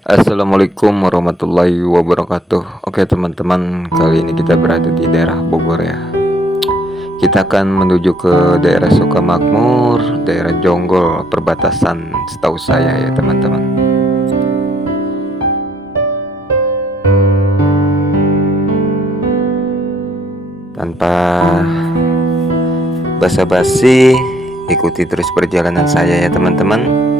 Assalamualaikum warahmatullahi wabarakatuh. Oke teman-teman, kali ini kita berada di daerah Bogor ya. Kita akan menuju ke daerah Sukamakmur, daerah Jonggol, perbatasan setahu saya ya teman-teman. Tanpa basa-basi, ikuti terus perjalanan saya ya teman-teman.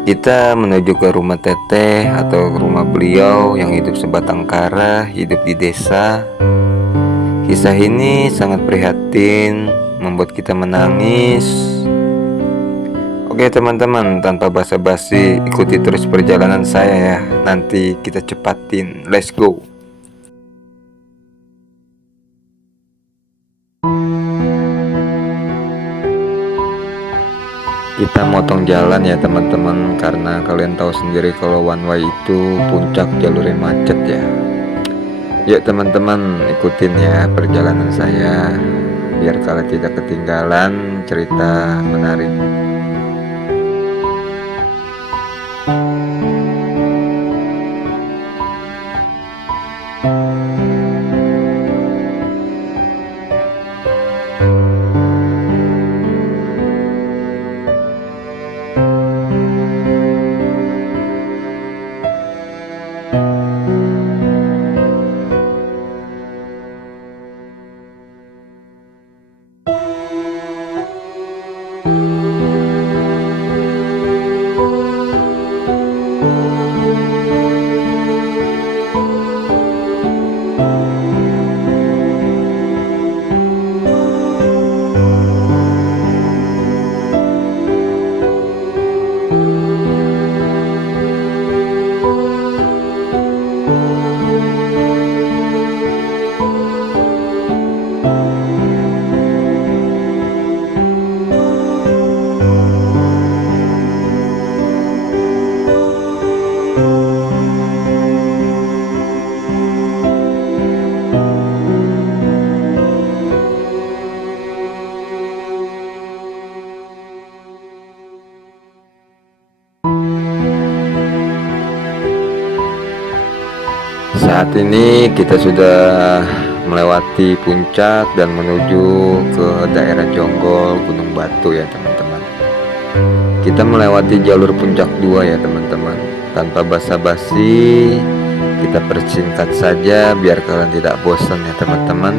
Kita menuju ke rumah teteh atau rumah beliau yang hidup sebatang kara, hidup di desa. Kisah ini sangat prihatin, membuat kita menangis. Oke teman-teman, tanpa basa-basi, ikuti terus perjalanan saya ya. Nanti kita cepatin, let's go. Kita motong jalan ya teman-teman, karena kalian tahu sendiri kalau one way itu puncak jalurnya macet ya. Yuk teman-teman, ikutin ya perjalanan saya, biar kalian tidak ketinggalan cerita menarik. Saat ini kita sudah melewati puncak dan menuju ke daerah Jonggol, Gunung Batu ya teman-teman. Kita melewati jalur puncak 2 ya teman-teman. Tanpa basa-basi, kita persingkat saja biar kalian tidak bosan ya teman-teman.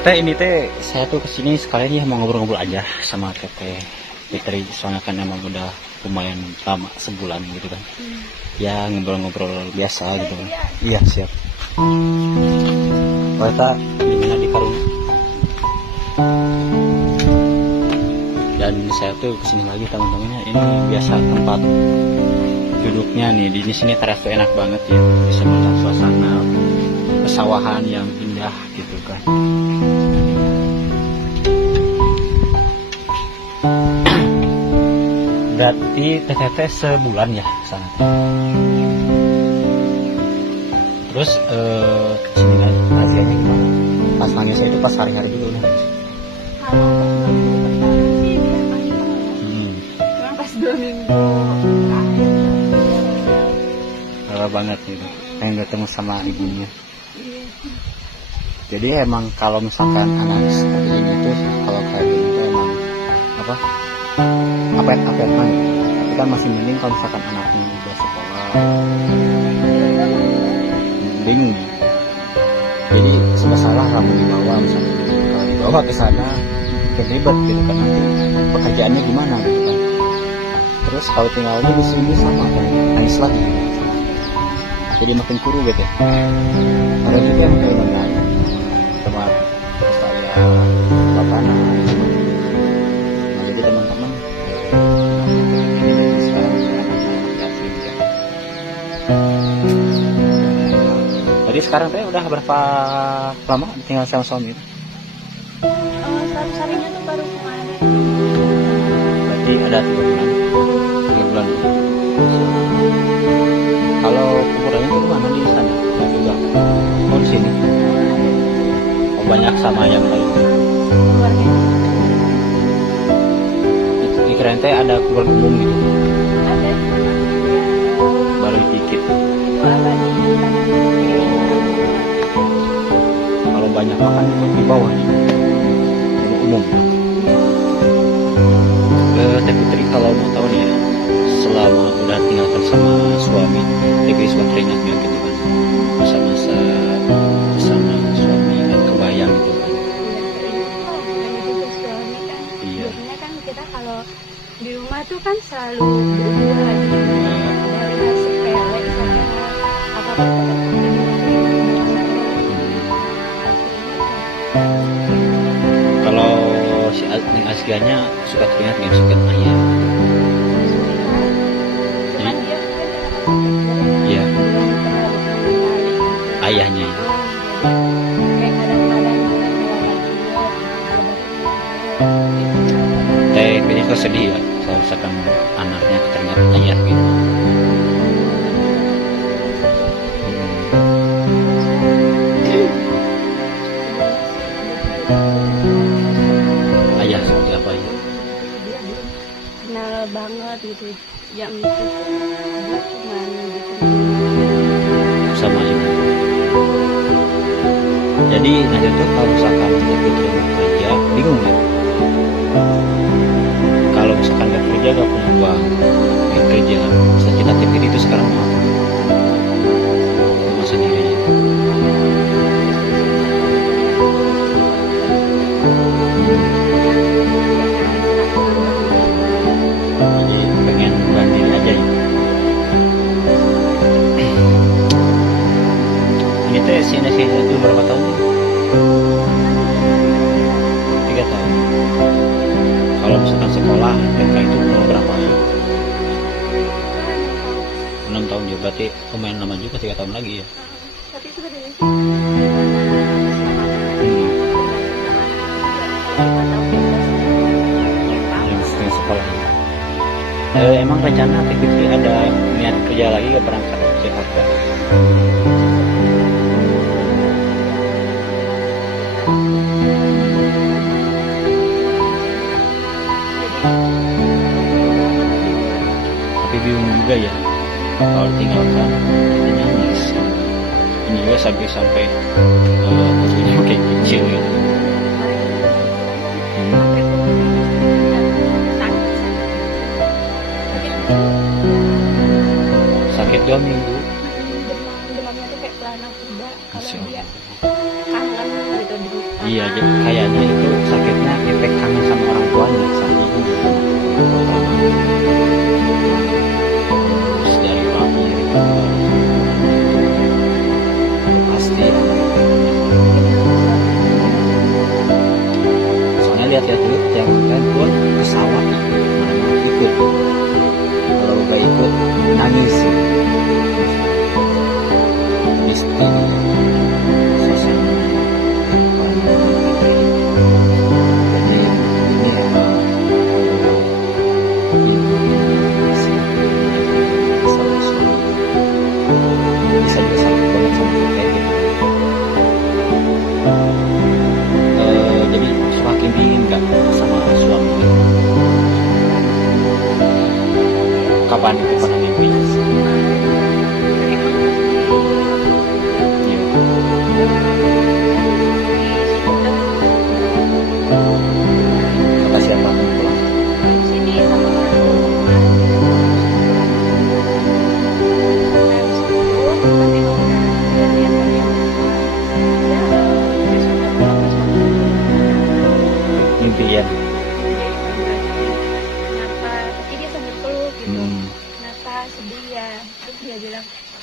Teteh ini teh saya tuh kesini sekalian ya mau ngobrol-ngobrol aja sama Teteh Fitri, soalnya kan emang udah lumayan lama, sebulan gitu kan. Ya ngobrol-ngobrol biasa gitu kan. Iya siap. Oh eta gimana di karung. Dan saya tuh kesini lagi teman-temannya, ini biasa tempat duduknya nih di sini teras tuh enak banget ya, bisa melihat suasana pesawahan yang indah gitu kan. Berarti teteh sebulan ya sana. Terus sini razzianya gimana? Pas nangisnya itu pas hari-hari dulu nangis. Kalau pas 2 minggu Banget gitu, pengen ketemu sama ibunya. Jadi emang kalau misalkan anak seperti ini tuh kalau kayak gini tuh emang apa apet mah gitu. Tapi kan masih mending kalau misalkan anaknya udah sekolah, bingung. Jadi sudah salah kamu dibawa, misalnya kalau dibawa ke sana bikin ribet gitu kan, nanti pekerjaannya gimana gitu kan. Terus kalau tinggalnya di sini sama kan nangis lagi. jadi makin kuru gitu. Ada juga yang kayak dengan tempat saya lapangan. Nah, jadi teman-teman ini sekarang anaknya asli juga. Jadi sekarang teh udah berapa lama tinggal sama suami? Sari-sarinya tuh baru kemarin. Berarti ada 3 bulan. Kalau kuburannya itu mana di sana? Nah, juga. Oh di sini. Oh banyak sama yang lain. Keluarga Di keren teh ada kuburan umum gitu. ada Baru dikit. itu ada di kanan kiri. Kalau banyak makan di bawah nih. Kuburan umum. Teh Putri kalau mau tahu nih ya, selama udah tinggalkan sama suami, Teh suka teringat gitu kan, masa-masa bersama suami kan kebayang gitu kan. Iya. Biasanya kan kita kalau di rumah tuh kan selalu berdua gitu. Dari hal sepele sampai hal apa-apa tuh kan Kalau si Neng Asganya suka teringat nggak suka ayah? cuman dia Iya. belum terlalu mengenali Ayahnya ya. kayak kadang-kadang Teh Putri kok sedih ya kalau misalkan anaknya teringat ayah gitu. Ayah seperti apa ya? dia belum kenal banget gitu yang itu dia cuman gitu Sama ibu. Jadi nanti tuh kalau misalkan Teh Putri mau kerja bingung ya. Kalau misalkan nggak kerja nggak punya uang, nggak kerja. Cita-cita Teh Putri itu sekarang mau apa? Rumah sendiri. Jadi pengen mandiri aja ya. Ini teh sini itu berapa tahun? 3 tahun. Kalau misalkan sekolah TK itu umur berapa? 6 tahun ya, berarti lumayan lama juga 3 tahun lagi ya. tapi sebenarnya Yang sekolah. Emang rencana Teh Putri ada niat kerja lagi ke berangkat ke Jakarta? Tapi bingung juga ya kalau ditinggalkan kita nangis. Ini juga sampai waktunya kayak kecil gitu. Sakit 2 minggu. demamnya tuh kayak kelana kuda kalau Masya dia Allah. kangen gitu di Iya, kayaknya itu sakitnya efek kangen sama orang tuanya saat itu. Terus dari lahir pasti. Soalnya lihat-lihat dulu yang makan pun ke sawah, mana ikut. Kalau gak ikut nangis. Misti suasana. Jadi ini emang ibu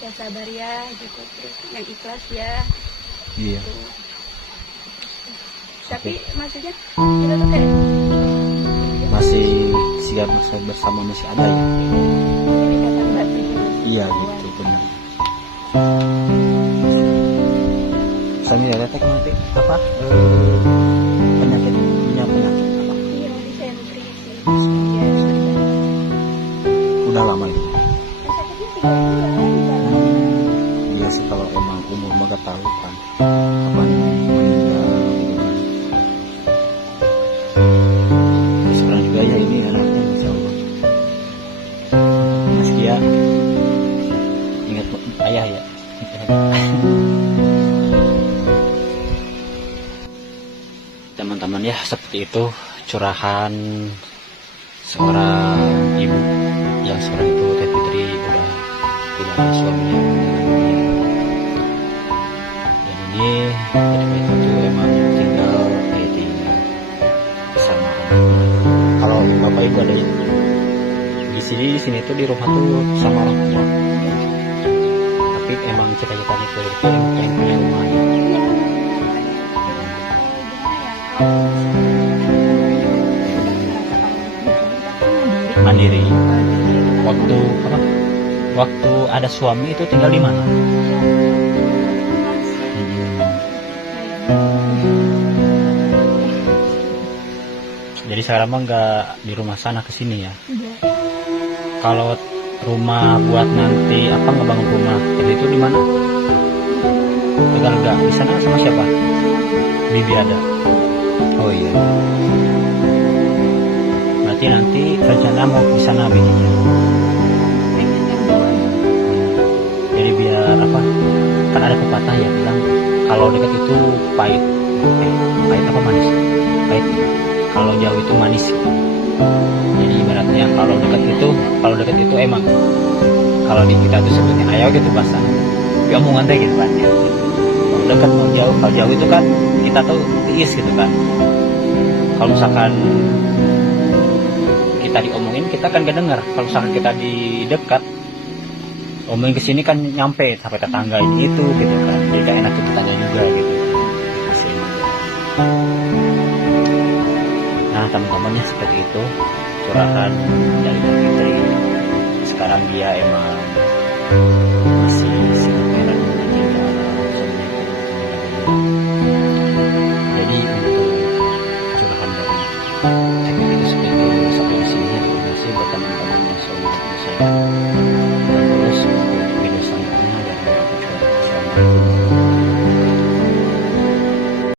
ya sabar ya gitu, terus yang ikhlas ya Iya. gitu. Tapi maksudnya kita tuh kayak Masih siap masa bersama masih ada ya. ikatan batin gitu. Iya gitu benar. Sami ada tek mati apa? Penyakit punya penyakit apa? Iya disentri sih. Iya sebenarnya. Udah lama itu. Sakitnya 3 bulan jalan. Iya sih kalau emang umur mah gak tahu kan kapan meninggal gitu kan. Terus sekarang juga ya ini anaknya Masya Allah. Mas Kia ingat ayah ya. Teman-teman ya seperti itu curahan seorang ibu yang seorang itu Teh Fitri udah tidak ada suaminya dan ini ketika itu emang tinggal bersama anaknya. Kalau bapak ibu ada di sini tuh di rumah tuh sama orang tua, tapi emang cita-citanya itu pengen punya rumah ya. Mandiri. Waktu apa? Waktu ada suami itu tinggal di mana? Jadi sekarang mah nggak di rumah sana ke sini ya. Kalau rumah buat nanti apa ngebangun rumah itu di mana? Tegal enggak di sana sama siapa? Bibi ada. Oh iya. Berarti nanti rencana mau di sana bikinnya. Jadi biar apa? Kan ada pepatah ya bilang kalau dekat itu pahit. Pahit apa manis? Pahit. Kalau jauh itu manis. Jadi ibaratnya kalau dekat itu emang kalau di kita tuh sebutnya ayo gitu bahasa. Tapi omongan teh gitu kan ya. Kalau dekat mau jauh, kalau jauh itu kan kita tuh tiis gitu kan. Kalau misalkan kita diomongin kita kan gak denger. Kalau misalkan kita di dekat omongin kesini kan nyampe sampai tetangga ini itu gitu kan. Jadi kan enak ke tetangga juga gitu. Nah teman-temannya seperti itu curahan dari Teh Fitri. Sekarang dia emang